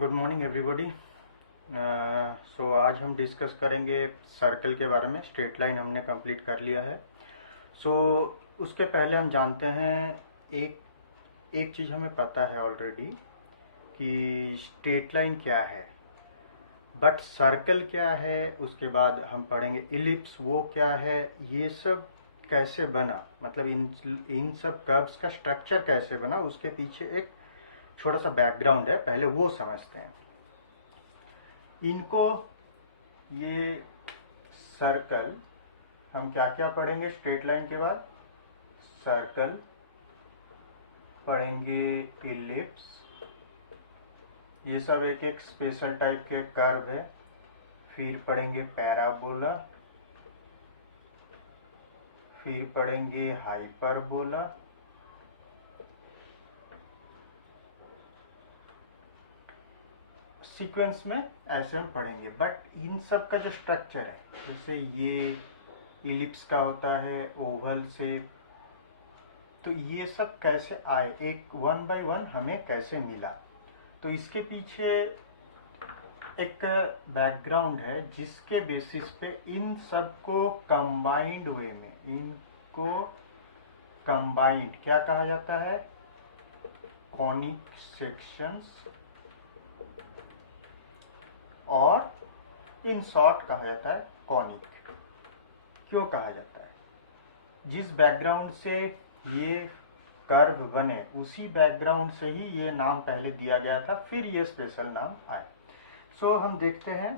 Good morning everybody. आज हम discuss करेंगे सर्कल के बारे में। स्ट्रेट लाइन हमने कंप्लीट कर लिया है। उसके पहले हम जानते हैं एक एक चीज़ हमें पता है ऑलरेडी कि स्ट्रेट लाइन क्या है, बट सर्कल क्या है। उसके बाद हम पढ़ेंगे इलिप्स वो क्या है, ये सब कैसे बना, मतलब इन सब कर्व्स का स्ट्रक्चर कैसे बना, उसके पीछे एक छोटा सा बैकग्राउंड है, पहले वो समझते हैं इनको। ये सर्कल हम क्या क्या पढ़ेंगे स्ट्रेट लाइन के बाद? सर्कल पढ़ेंगे, इलिप्स, ये सब एक एक स्पेशल टाइप के कर्व है। फिर पढ़ेंगे पैराबोला, फिर पढ़ेंगे हाइपरबोला, सीक्वेंस में ऐसे हम पढ़ेंगे। बट इन सब का जो स्ट्रक्चर है, जैसे ये इलिप्स का होता है ओवल शेप, तो ये सब कैसे आए, एक वन बाय वन हमें कैसे मिला, तो इसके पीछे एक बैकग्राउंड है जिसके बेसिस पे इन सब को कंबाइंड वे में, इनको कंबाइंड क्या कहा जाता है? कॉनिक सेक्शंस, और इन शॉर्ट कहा जाता है कॉनिक। क्यों कहा जाता है? जिस बैकग्राउंड से ये कर्व बने उसी बैकग्राउंड से ही ये नाम पहले दिया गया था, फिर ये स्पेशल नाम आए। हम देखते हैं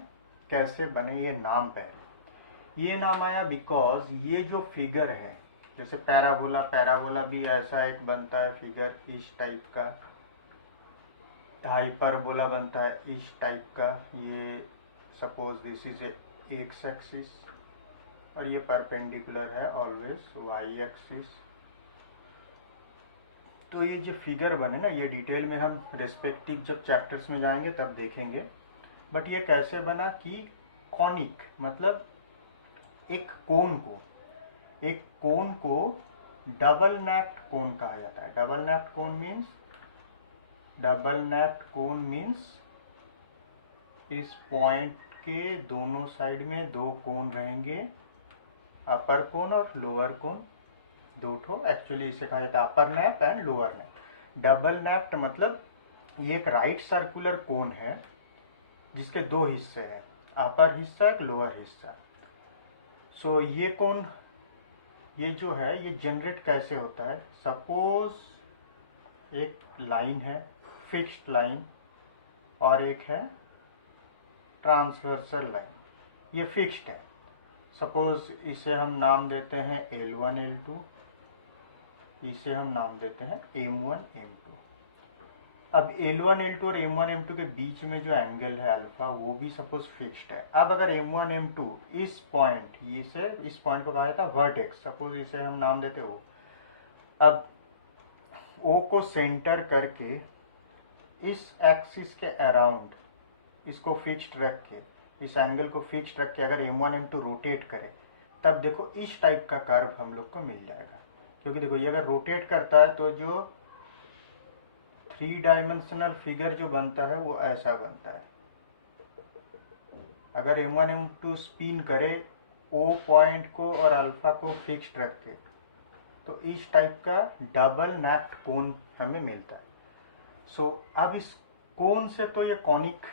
कैसे बने ये नाम। पहले ये नाम आया बिकॉज ये जो फिगर है, जैसे पैराबोला, पैराबोला भी ऐसा एक बनता है फिगर इस टाइप का, हाइपरबोला बनता है इस टाइप का। ये suppose this is x axis और ये परपेंडिकुलर है ऑलवेज वाई एक्सिस। तो ये जो फिगर बने ना, ये डिटेल में हम रेस्पेक्टिव जब चैप्टर्स में जाएंगे तब देखेंगे। बट ये कैसे बना कि कॉनिक मतलब एक कोन को डबल नैप्ड कोन कहा जाता है। डबल नैप्ड कोन मीन्स इस पॉइंट के दोनों साइड में दो कोन रहेंगे, अपर कोन और लोअर कोन, दो ठो। एक्चुअली इसे कहा जाता है upper nap and lower nap. Double napped मतलब ये एक राइट सर्कुलर कोन है जिसके दो हिस्से हैं, अपर हिस्सा एक लोअर हिस्सा। ये कोन, ये जो है ये जनरेट कैसे होता है? सपोज एक लाइन है फिक्स्ड लाइन और एक है ट्रांसवर्सल लाइन, ये फिक्स्ड है। सपोज इसे हम नाम देते हैं L1 L2, इसे हम नाम देते हैं M1 M2। अब L1 L2 और M1 M2 के बीच में जो एंगल है अल्फा, वो भी सपोज फिक्स्ड है। अब अगर M1 M2 इस पॉइंट, इस पॉइंट को कहा जाता है वर्टेक्स, सपोज इसे हम नाम देते O। अब O को सेंटर करके इस एक्सिस के अराउंड इसको फिक्स्ड रख के, इस एंगल को फिक्स्ड रख के अगर M1 M2 रोटेट करे, तब देखो इस टाइप का कर्व हम लोग को मिल जाएगा। क्योंकि देखो ये अगर रोटेट करता है तो जो 3 डायमेंशनल फिगर जो बनता है वो ऐसा बनता है। अगर M1 M2 स्पिन करे O पॉइंट को और अल्फा को फिक्स्ड रख के, तो इस टाइप का डबल नैप्ड कोन हमें मिलता है। अब इस कोन से तो ये कॉनिक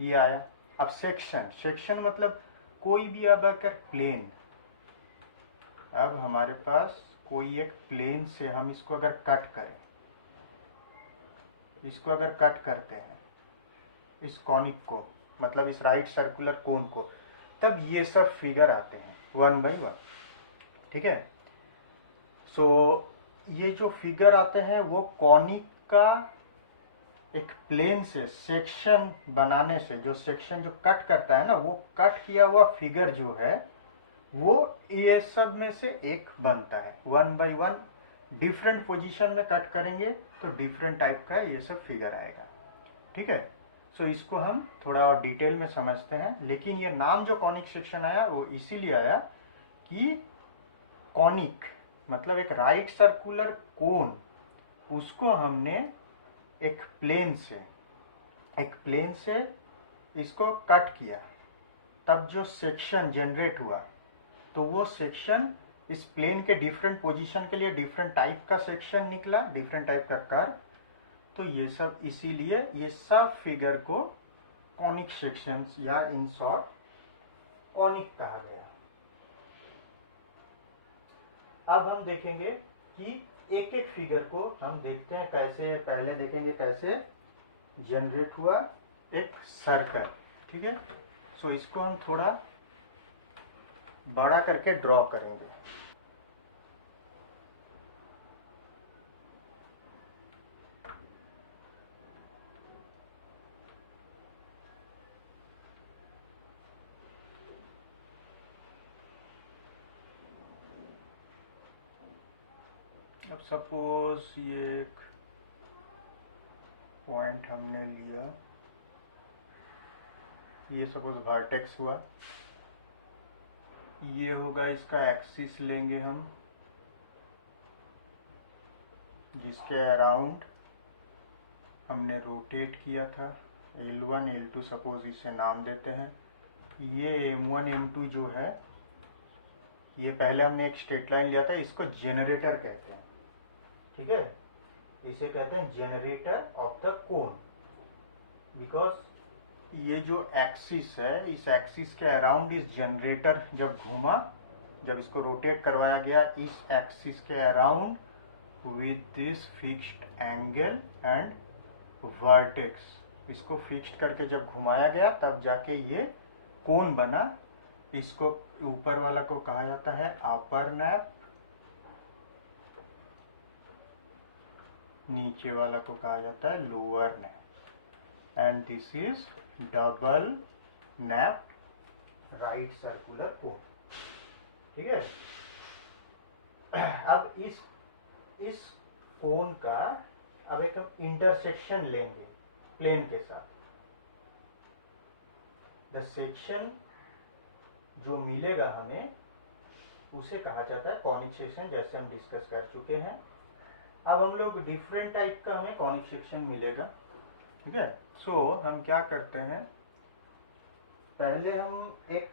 ये आया। अब सेक्शन मतलब कोई भी, अब अगर प्लेन, अब हमारे पास कोई एक प्लेन से हम इसको अगर कट करें, इसको अगर कट करते हैं इस कॉनिक को, मतलब इस राइट सर्कुलर कोन को, तब ये सब फिगर आते हैं वन बाई वन। ठीक है। ये जो फिगर आते हैं वो कॉनिक का एक प्लेन से सेक्शन बनाने से, जो सेक्शन जो कट करता है ना, वो कट किया हुआ फिगर जो है वो ये सब में से एक बनता है। One by one different position में कट करेंगे तो डिफरेंट टाइप का ये सब फिगर आएगा। ठीक है। इसको हम थोड़ा और डिटेल में समझते हैं। लेकिन ये नाम जो कॉनिक सेक्शन आया वो इसीलिए आया कि कॉनिक मतलब एक राइट सर्कुलर कोन, उसको हमने एक प्लेन से एक प्लेन से इसको कट किया, तब जो सेक्शन जनरेट हुआ, तो वो सेक्शन इस प्लेन के डिफरेंट पोजीशन के लिए डिफरेंट टाइप का सेक्शन निकला, डिफरेंट टाइप का कर्व। तो ये सब इसीलिए ये सब फिगर को कॉनिक सेक्शंस या इन शॉर्ट कॉनिक कहा गया। अब हम देखेंगे कि एक एक फिगर को हम देखते हैं कैसे, पहले देखेंगे कैसे जनरेट हुआ एक सर्कल। ठीक है, सो इसको हम थोड़ा बड़ा करके ड्रॉ करेंगे। अब सपोज ये एक पॉइंट हमने लिया, ये सपोज वर्टेक्स हुआ, ये होगा इसका एक्सिस लेंगे हम, जिसके अराउंड हमने रोटेट किया था। L1 L2 सपोज इसे नाम देते हैं। ये M1 M2 जो है, ये पहले हमने एक स्ट्रेट लाइन लिया था, इसको जनरेटर कहते हैं। ठीक है, इसे कहते हैं generator off the cone, because ये जो एक्सिस है, इस एक्सिस के अराउंड इस जनरेटर जब घूमा, जब इसको रोटेट करवाया गया इस एक्सिस के around with this fixed angle and vertex, इसको फिक्स्ड करके जब घुमाया गया तब जाके ये कोन बना। इसको ऊपर वाला को कहा जाता है अपर नैप, नीचे वाला को कहा जाता है lower nap, and this is double nap right circular cone. ठीक है, अब इस कोन का अब एक हम इंटरसेक्शन लेंगे प्लेन के साथ। द सेक्शन जो मिलेगा हमें उसे कहा जाता है कॉनिक सेक्शन, जैसे हम डिस्कस कर चुके हैं। अब हम लोग डिफरेंट टाइप का हमें कॉनिक सेक्शन मिलेगा। ठीक है, सो हम क्या करते हैं, पहले हम एक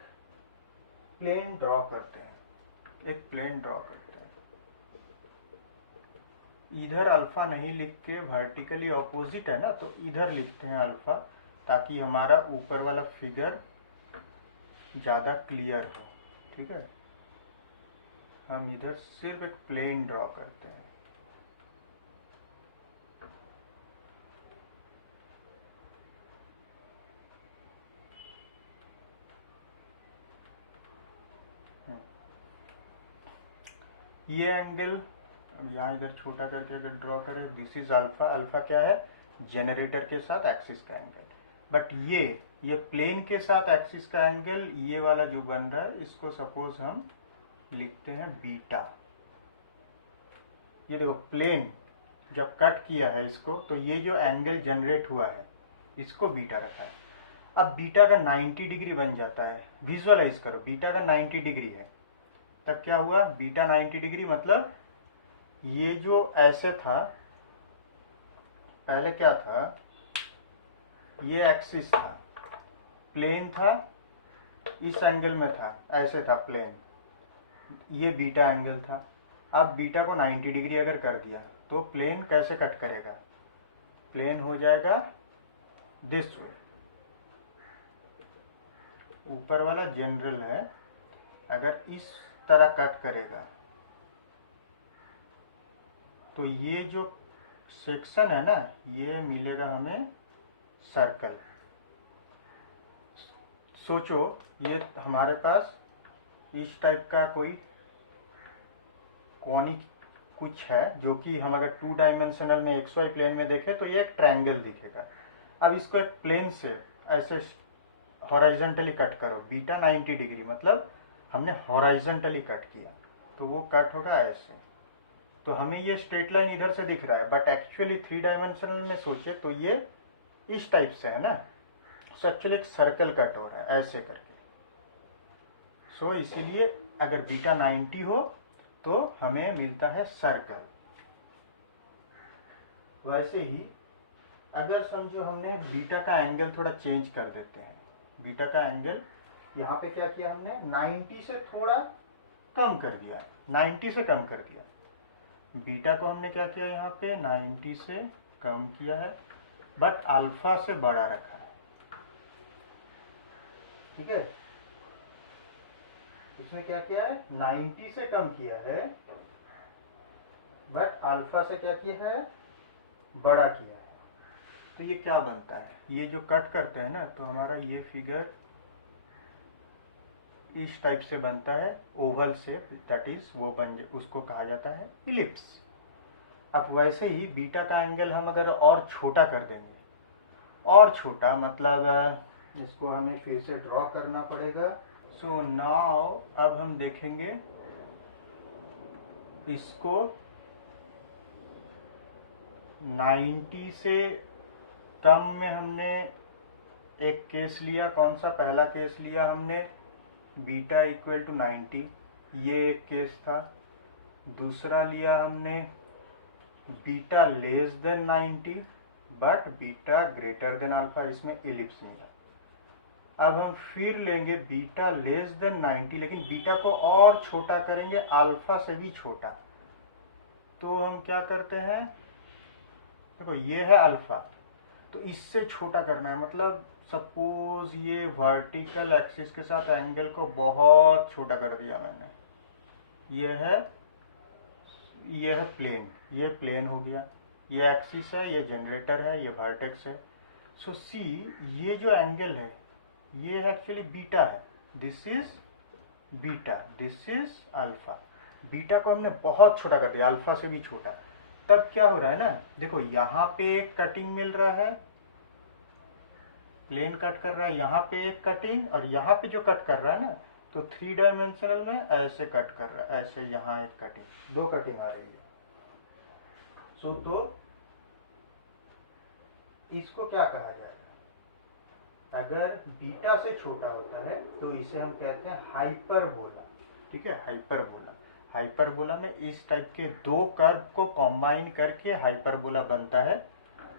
प्लेन ड्रॉ करते हैं, एक प्लेन ड्रॉ करते हैं। इधर अल्फा नहीं लिख के, वर्टिकली ऑपोजिट है ना, तो इधर लिखते हैं अल्फा, ताकि हमारा ऊपर वाला फिगर ज़्यादा क्लियर हो। ठीक है, हम इधर सिर्फ एक प्लेन ड्रॉ करते हैं। ये एंगल अब यहाँ इधर छोटा करके अगर ड्रॉ करें, दिस इज अल्फा। अल्फा क्या है, जनरेटर के साथ एक्सिस का एंगल। बट ये प्लेन के साथ एक्सिस का एंगल, ये वाला जो बन रहा है, इसको सपोज हम लिखते हैं बीटा। ये देखो, प्लेन जब कट किया है इसको, तो ये जो एंगल जनरेट हुआ है इसको बीटा रखा है। अब बीटा का 90 डिग्री बन जाता है, विजुअलाइज करो, बीटा का 90 डिग्री है, तब क्या हुआ, बीटा 90 डिग्री मतलब ये जो ऐसे था, पहले क्या था, ये एक्सिस था, प्लेन था, इस एंगल में था, ऐसे था प्लेन, ये बीटा एंगल था। अब बीटा को 90 डिग्री अगर कर दिया तो प्लेन कैसे कट करेगा, प्लेन हो जाएगा दिस वे। ऊपर वाला जनरल है, अगर इस तरह कट करेगा तो ये जो सेक्शन है ना, ये मिलेगा हमें सर्कल। सोचो ये हमारे पास इस टाइप का कोई कॉनिक कुछ है, जो कि हम अगर 2 डायमेंशनल में XY प्लेन में देखें तो ये एक ट्रायंगल दिखेगा। अब इसको एक प्लेन से ऐसे हॉराइजेंटली कट करो, बीटा 90 डिग्री मतलब हमने हॉराइजेंटली कट किया, तो वो कट होगा ऐसे। तो हमें ये स्ट्रेट लाइन इधर से दिख रहा है, बट एक्चुअली 3 डायमेंशनल में सोचे तो ये इस टाइप से है ना, सो एक्चुअली एक सर्कल कट हो रहा है ऐसे करके। सो इसीलिए अगर बीटा 90 हो तो हमें मिलता है सर्कल। वैसे ही अगर समझो हमने बीटा का एंगल थोड़ा चेंज कर देते हैं, बीटा का एंगल यहाँ पे क्या किया हमने 90 से थोड़ा कम कर दिया, 90 से कम कर दिया, बीटा को हमने क्या किया यहाँ पे 90 से कम किया है, बट अल्फा से बड़ा रखा है, ठीक है। इसमें क्या किया है 90 से कम किया है, बट अल्फा से क्या किया है बड़ा किया है। तो ये क्या बनता है, ये जो कट करते हैं ना, तो हमारा ये फिगर इस टाइप से बनता है, ओवल शेप, दैट इज वो उसको कहा जाता है इलिप्स। अब वैसे ही बीटा का एंगल हम अगर और छोटा कर देंगे, और छोटा मतलब इसको हमें फिर से ड्रॉ करना पड़ेगा। सो नाउ अब हम देखेंगे इसको 90 से कम में हमने एक केस लिया, कौन सा पहला केस लिया हमने, बीटा इक्वल टू 90, ये एक केस था। दूसरा लिया हमने beta less than 90 but beta greater than alpha, इसमें इलिप्स मिला। अब हम फिर लेंगे बीटा लेस देन 90, लेकिन बीटा को और छोटा करेंगे, अल्फा से भी छोटा। तो हम क्या करते हैं, देखो ये है अल्फा, तो इससे छोटा करना है, मतलब सपोज ये वर्टिकल एक्सिस के साथ एंगल को बहुत छोटा कर दिया मैंने, ये है प्लेन, ये प्लेन हो गया, ये एक्सिस है, ये जनरेटर है, ये वर्टेक्स है। सो सी ये जो एंगल है ये एक्चुअली बीटा है, this is beta, this is alpha. Beta को हमने बहुत छोटा कर दिया, अल्फा से भी छोटा। तब क्या हो रहा है ना, देखो यहाँ पे एक कटिंग मिल रहा है, प्लेन कट कर रहा है, यहाँ पे एक कटिंग, और यहाँ पे जो कट कर रहा है ना, तो 3 डायमेंशनल में ऐसे कट कर रहा है, ऐसे यहाँ एक कटिंग, 2 कटिंग आ रही है। सो तो इसको क्या कहा जाएगा, अगर बीटा से छोटा होता है तो इसे हम कहते हैं हाइपरबोला, ठीक है, हाइपरबोला। हाइपरबोला में इस टाइप के 2 कर्व को कॉम्बाइन करके हाइपरबोला बनता है,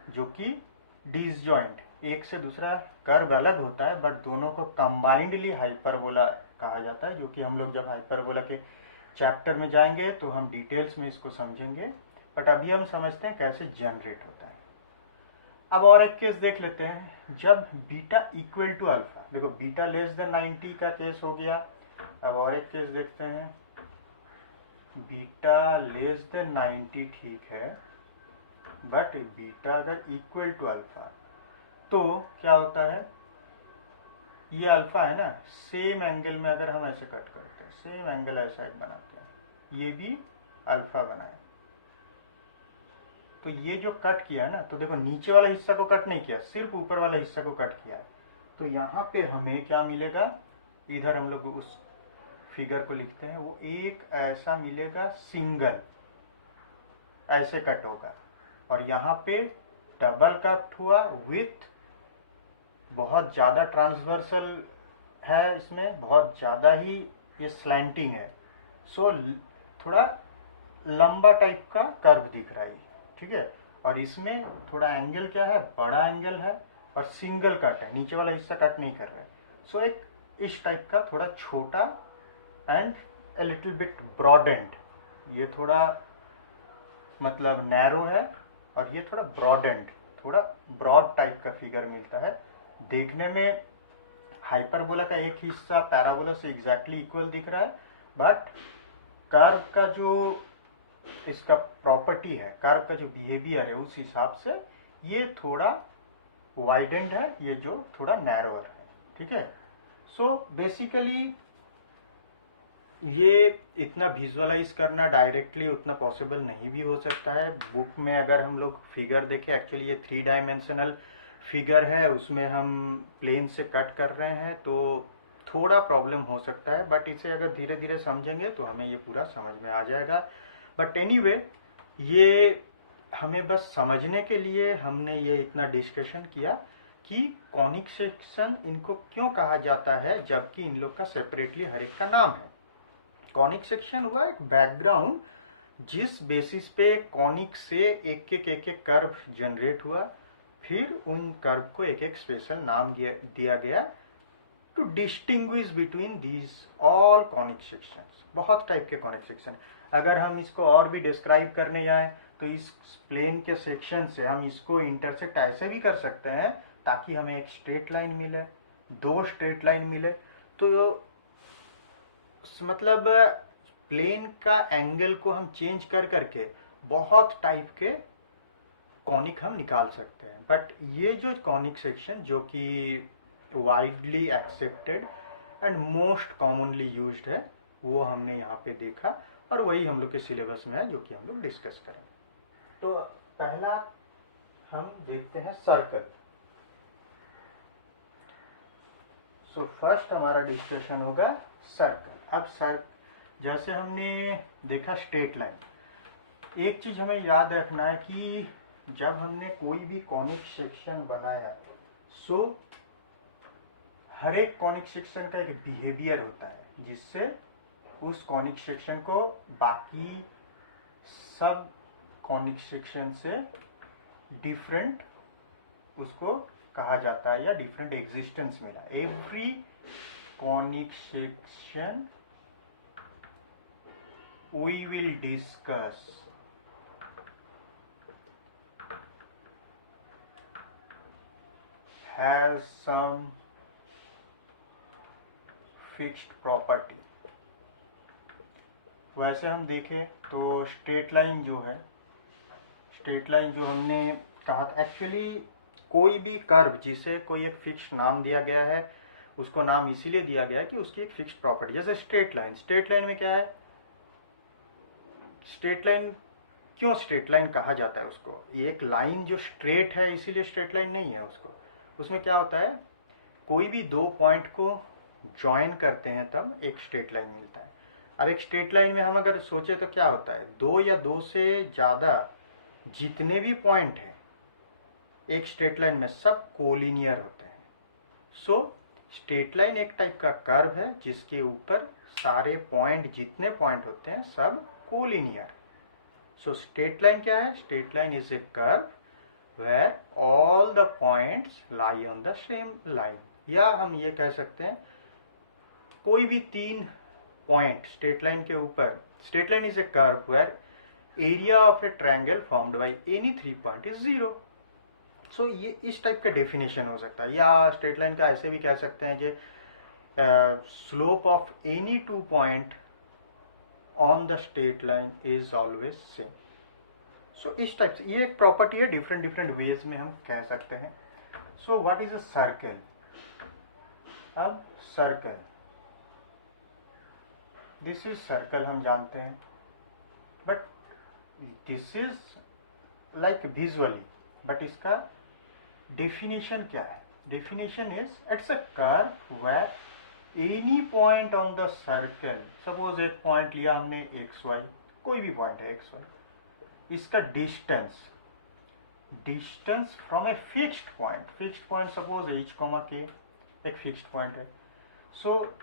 जो कि डिसजॉइंट, एक से दूसरा कर्व अलग होता है, बट दोनों को कंबाइंडली हाइपरबोला कहा जाता है, जो कि हम लोग जब हाइपरबोला के चैप्टर में जाएंगे तो हम डिटेल्स में इसको समझेंगे, बट अभी हम समझते हैं कैसे जनरेट होता है। अब और एक केस देख लेते हैं, जब बीटा इक्वल टू अल्फा, देखो बीटा लेस देन 90 का केस हो गया। अब और एक केस देखते हैं, बीटा लेस देन 90 ठीक है, बट बीटा अगर इक्वल टू अल्फा, तो क्या होता है, ये अल्फा है ना, सेम एंगल में अगर हम ऐसे कट करते हैं, सेम एंगल ऐसा एक बनाते हैं, ये भी अल्फा बनाए, तो ये जो कट किया है ना, तो देखो नीचे वाला हिस्सा को कट नहीं किया, सिर्फ ऊपर वाला हिस्सा को कट किया है। तो यहाँ पे हमें क्या मिलेगा, इधर हम लोग उस फिगर को लिखते हैं, वो एक ऐसा मिलेगा सिंगल, ऐसे कट होगा, और यहाँ पे डबल कट हुआ विथ बहुत ज्यादा ट्रांसवर्सल है, इसमें बहुत ज्यादा ही ये स्लैंटिंग है, सो थोड़ा लंबा टाइप का कर्व दिख रहा है, ठीक है। और इसमें थोड़ा एंगल क्या है, बड़ा एंगल है, और सिंगल कट है, नीचे वाला हिस्सा कट नहीं कर रहा है। सो एक इस टाइप का थोड़ा छोटा and a little bit broadened, ये थोड़ा मतलब नैरो है, और ये थोड़ा ब्रॉडेंड, थोड़ा ब्रॉड टाइप का फिगर मिलता है। देखने में हाइपरबोला का एक हिस्सा पैराबोला से एग्जैक्टली इक्वल दिख रहा है, बट कर्व का जो इसका प्रॉपर्टी है, कर्व का जो बिहेवियर है, उस हिसाब से ये थोड़ा वाइडेंड है, ये जो थोड़ा नैरोअर है, ठीक है। सो बेसिकली ये इतना विजुअलाइज करना डायरेक्टली उतना पॉसिबल नहीं भी हो सकता है। बुक में अगर हम लोग फिगर देखें, एक्चुअली ये 3 डायमेंशनल फिगर है, उसमें हम प्लेन से कट कर रहे हैं, तो थोड़ा प्रॉब्लम हो सकता है, बट इसे अगर धीरे धीरे समझेंगे तो हमें ये पूरा समझ में आ जाएगा। बट एनीवे ये हमें बस समझने के लिए हमने ये इतना डिस्कशन किया कि कॉनिक सेक्शन इनको क्यों कहा जाता है, जबकि इन लोग का सेपरेटली हर एक का नाम है। कॉनिक सेक्शन हुआ एक बैकग्राउंड जिस बेसिस पे कॉनिक से एक एक कर्व जनरेट हुआ, फिर उन कर्व को एक एक स्पेशल नाम दिया गया to distinguish between these all conic sections. बहुत टाइप के कॉनिक सेक्शन, अगर हम इसको और भी डिस्क्राइब करने जाएं तो इस प्लेन के सेक्शन से हम इसको इंटरसेक्ट ऐसे भी कर सकते हैं ताकि हमें एक स्ट्रेट लाइन मिले, दो स्ट्रेट लाइन मिले। तो मतलब प्लेन का एंगल को हम चेंज कर करके बहुत टाइप के कॉनिक हम निकाल सकते हैं। बट ये जो कॉनिक सेक्शन जो कि widely accepted and most commonly used है वो हमने यहाँ पे देखा और वही हम लोग के सिलेबस में है जो कि हम लोग डिस्कस करेंगे। तो पहला हम देखते हैं सर्कल। सो फर्स्ट हमारा डिस्कशन होगा सर्कल। अब जैसे हमने देखा स्ट्रेट लाइन, एक चीज हमें याद रखना है कि जब हमने कोई भी कॉनिक सेक्शन बनाया सो हर एक कॉनिक सेक्शन का एक बिहेवियर होता है जिससे उस कॉनिक सेक्शन को बाकी सब कॉनिक सेक्शन से डिफरेंट उसको कहा जाता है या डिफरेंट एग्जिस्टेंस मिला। Every conic section we will discuss has some fixed property। वैसे हम देखें तो स्ट्रेट लाइन जो है, स्ट्रेट लाइन जो हमने कहा था, एक्चुअली कोई भी कर्व जिसे कोई एक फिक्स नाम दिया गया है उसको नाम इसीलिए दिया गया है कि उसकी एक फिक्स प्रॉपर्टी। जैसे स्ट्रेट लाइन, स्ट्रेट लाइन में क्या है, स्ट्रेट लाइन क्यों स्ट्रेट लाइन कहा जाता है उसको, एक लाइन जो स्ट्रेट है इसीलिए स्ट्रेट लाइन नहीं है उसको। उसमें क्या होता है, कोई भी दो पॉइंट को ज्वाइन करते हैं तब एक स्ट्रेट लाइन मिलता है। अब एक स्ट्रेट लाइन में हम अगर सोचे तो क्या होता है, दो या दो से ज्यादा जितने भी पॉइंट हैं एक स्ट्रेट लाइन में सब कोलिनियर होते हैं। सो स्ट्रेट लाइन एक टाइप का कर्व है जिसके ऊपर सारे पॉइंट, जितने पॉइंट होते हैं सब कोलिनियर। सो स्ट्रेट लाइन क्या है, straight line is a curve where all the points lie on the same line। या हम ये कह सकते हैं कोई भी तीन पॉइंट स्ट्रेट लाइन के ऊपर, straight line is a curve where area of a triangle formed by any three point is zero। सो ये इस टाइप का डेफिनेशन हो सकता है। या स्ट्रेट लाइन का ऐसे भी कह सकते हैं जो slope of any two point on the straight line is always same. So इस टाइप से ये एक प्रॉपर्टी है, डिफरेंट डिफरेंट वेज में हम कह सकते हैं। So what is a circle. अब सर्कल, दिस इज सर्कल हम जानते हैं, but this is like visually, but इसका डेफिनेशन क्या है। Definition is it's a curve where any point on the circle, suppose एक पॉइंट लिया हमने एक्स वाई, कोई भी पॉइंट है एक्स वाई, इसका distance from a fixed point, fixed point suppose h comma k एक फिक्स्ड पॉइंट है। So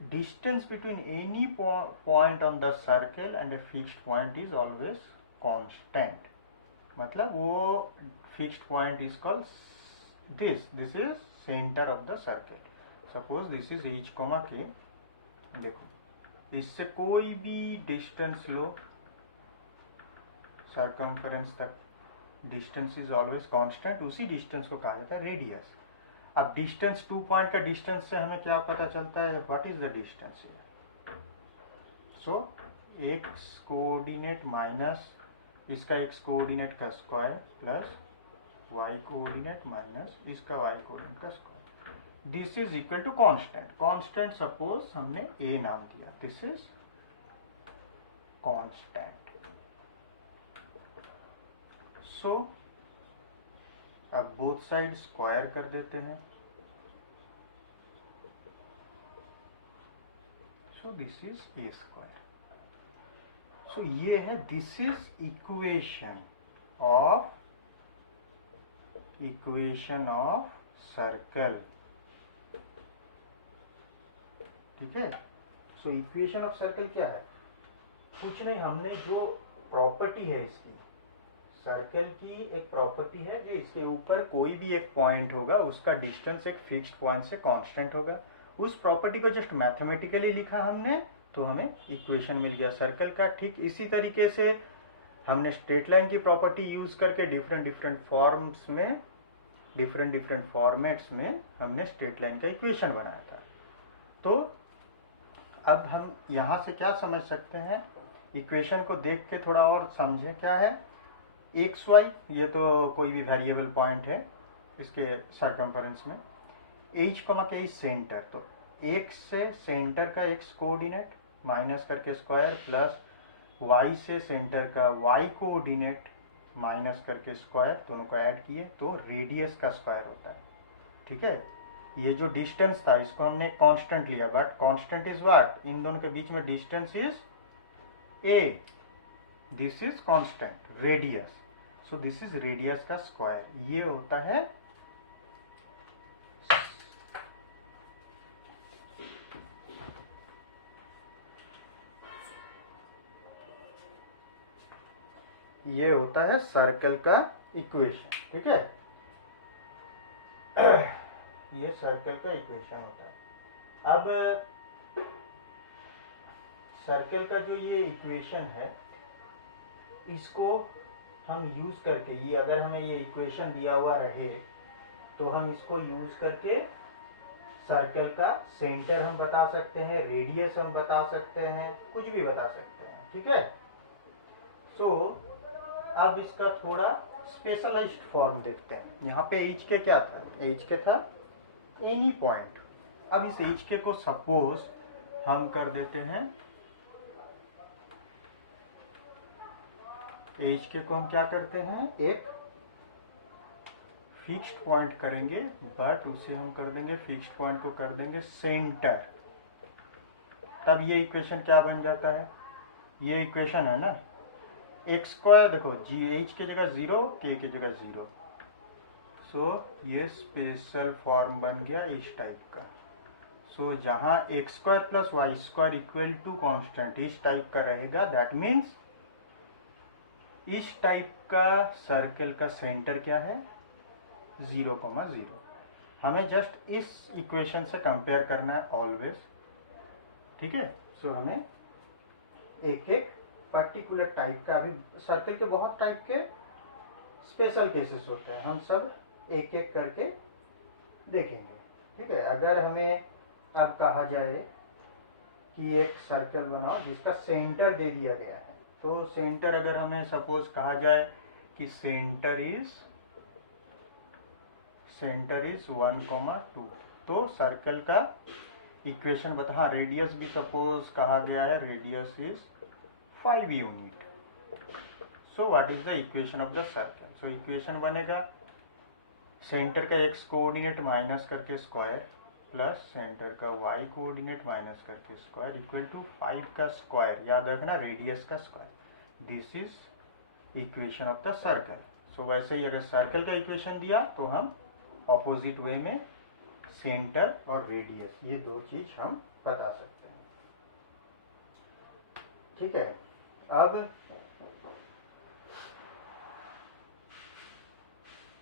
distance between any point on the circle and A fixed point is always constant. मतलब वो fixed point is called this is centre of the circle. Suppose this is H comma के, देखो इससे कोई भी distance लो circumference तक, distance is always constant, उसी distance को कहा जाता है रेडियस। अब डिस्टेंस, टू पॉइंट का डिस्टेंस से हमें क्या पता चलता है, what is the distance here. So x coordinate minus इसका एक्स कोऑर्डिनेट का square plus y coordinate minus इसका वाई कोऑर्डिनेट का square, this is equal to constant. Constant suppose हमने ए नाम दिया, दिस इज कांस्टेंट। सो अब बोथ साइड स्क्वायर कर देते हैं। So this is a square. So ये है, this is equation of circle. ठीक है। सो इक्वेशन ऑफ सर्कल क्या है, कुछ नहीं, हमने जो प्रॉपर्टी है इसकी, सर्कल की एक प्रॉपर्टी है कि इसके ऊपर कोई भी एक पॉइंट होगा, उसका डिस्टेंस एक फिक्स्ड पॉइंट से कांस्टेंट होगा। उस प्रॉपर्टी को जस्ट मैथमेटिकली लिखा हमने, तो हमें इक्वेशन मिल गया सर्कल का। ठीक इसी तरीके से हमने स्ट्रेट लाइन की प्रॉपर्टी यूज करके डिफरेंट डिफरेंट फॉर्म्स में, डिफरेंट डिफरेंट फॉर्मेट्स में हमने स्ट्रेट लाइन का इक्वेशन बनाया था। तो अब हम यहाँ से क्या समझ सकते हैं, इक्वेशन को देख के थोड़ा और समझें। क्या है एक्स वाई, ये तो कोई भी वेरिएबल पॉइंट है इसके सरकमफरेंस में। एच कॉमा के सेंटर, तो एक्स से सेंटर का एक्स कोऑर्डिनेट माइनस करके स्क्वायर, प्लस वाई से सेंटर का वाई कोऑर्डिनेट माइनस करके स्क्वायर, दोनों को ऐड किए तो रेडियस का स्क्वायर होता है। ठीक है, ये जो डिस्टेंस था इसको हमने कांस्टेंट लिया, बट कांस्टेंट इज व्हाट, इन दोनों के बीच में distance is a, this is constant radius, so this is radius का स्क्वायर। ये होता है सर्कल का इक्वेशन। ठीक है, ये सर्कल का इक्वेशन होता है। अब सर्कल का जो ये इक्वेशन है, इसको हम यूज करके, ये अगर हमें ये इक्वेशन दिया हुआ रहे तो हम इसको यूज करके सर्कल का सेंटर हम बता सकते हैं, रेडियस हम बता सकते हैं, कुछ भी बता सकते हैं। ठीक है, सो अब इसका थोड़ा स्पेशलाइज्ड फॉर्म देखते हैं। यहाँ पे एच के क्या था, एच के था एनी पॉइंट। अब इस एच के को सपोज हम कर देते हैं, एच के को हम क्या करते हैं, एक फिक्स्ड पॉइंट करेंगे, बट उसे हम कर देंगे, फिक्स्ड पॉइंट को कर देंगे सेंटर। तब ये इक्वेशन क्या बन जाता है, ये इक्वेशन है ना, एक्स स्क्वायर, देखो जी एच की जगह 0, के की जगह 0, सो ये स्पेशल फॉर्म बन गया इस टाइप का। सो जहां x square plus y square equal to constant इस टाइप का रहेगा, दैट मीन्स इस टाइप का सर्कल का सेंटर क्या है, 0,0। हमें जस्ट इस इक्वेशन से कंपेयर करना है ऑलवेज। ठीक है, सो हमें एक एक पर्टिकुलर टाइप का, अभी सर्कल के बहुत टाइप के स्पेशल केसेस होते हैं, हम सब एक एक करके देखेंगे। ठीक है, अगर हमें अब कहा जाए कि एक सर्कल बनाओ जिसका सेंटर दे दिया गया है, तो सेंटर अगर हमें सपोज कहा जाए कि सेंटर इज 1,2, तो सर्कल का इक्वेशन बता, हाँ रेडियस भी सपोज कहा गया है, radius is 5 unit. So what is the equation of the circle, so equation बनेगा सेंटर का एक्स कोऑर्डिनेट माइनस करके स्क्वायर, प्लस सेंटर का वाई कोऑर्डिनेट माइनस करके स्क्वायर, इक्वल टू 5 का स्क्वायर, याद रखना रेडियस का square. This is equation of the circle. So वैसे ही अगर सर्कल का इक्वेशन दिया तो हम ऑपोजिट वे में सेंटर और रेडियस, ये दो चीज हम बता सकते हैं। ठीक है, अब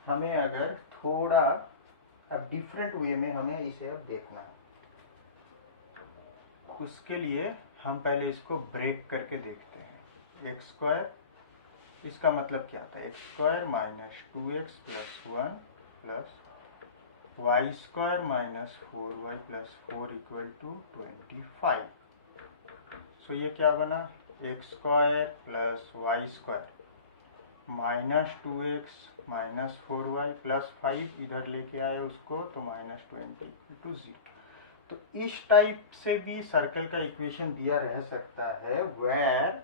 हमें अगर थोड़ा अब डिफरेंट वे में हमें इसे अब देखना है, उसके लिए हम पहले इसको ब्रेक करके देखते हैं। एक्स स्क्वायर, इसका मतलब क्या था, x square minus 2x plus 1 plus y square minus 4y plus 4 equal to 25। So ये क्या बना, x square plus y square minus 2x minus 4y plus 5, इधर लेके आए उसको तो माइनस 20 टू 0। तो इस टाइप से भी सर्कल का इक्वेशन दिया रह सकता है, वेयर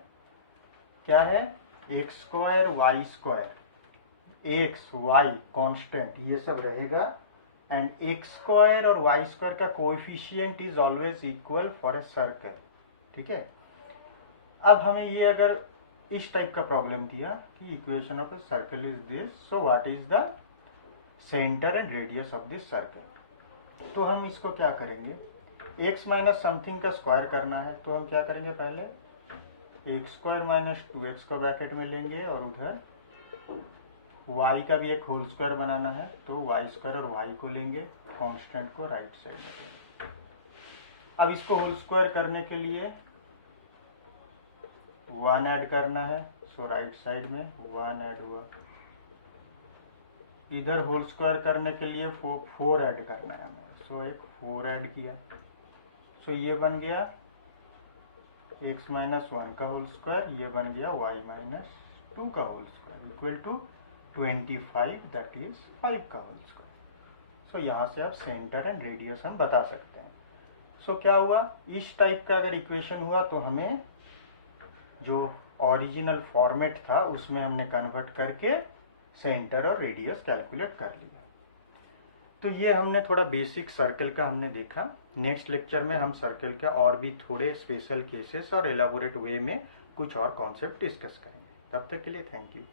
क्या है, x square y square, x y constant ये सब रहेगा, एंड एक्स स्क्वायर और वाई स्क्वायर का coefficient is always equal for a circle. ठीक है, अब हमें ये अगर इस टाइप का प्रॉब्लम दिया कि equation of a circle is this, so what is the centre and radius of this circle, तो हम इसको क्या करेंगे, x माइनस समथिंग का स्क्वायर करना है, तो हम क्या करेंगे, पहले एक्स स्क्वायर माइनस 2x को ब्रैकेट में लेंगे और उधर y का भी एक होल स्क्वायर बनाना है, तो वाई स्क्वायर और y को लेंगे, कांस्टेंट को राइट साइड में लेंगे। अब इसको होल स्क्वायर करने के लिए 1 ऐड करना है, सो राइट साइड में 1 ऐड हुआ। इधर होल स्क्वायर करने के लिए 4 ऐड करना है हमें, सो एक 4 ऐड किया, सो ये बन गया x माइनस 1 का होल स्क्वायर, ये बन गया y माइनस 2 का whole square equal to 25, that is 5 का होल स्क्वायर। सो यहाँ से आप सेंटर एंड रेडियस हम बता सकते हैं। सो क्या हुआ, इस टाइप का अगर इक्वेशन हुआ तो हमें जो ओरिजिनल फॉर्मेट था उसमें हमने कन्वर्ट करके सेंटर और रेडियस कैलकुलेट कर लिया। तो ये हमने थोड़ा बेसिक सर्कल का हमने देखा। नेक्स्ट लेक्चर में हम सर्कल के और भी थोड़े स्पेशल केसेस और एलाबोरेट वे में कुछ और कॉन्सेप्ट डिस्कस करेंगे। तब तक के लिए थैंक यू।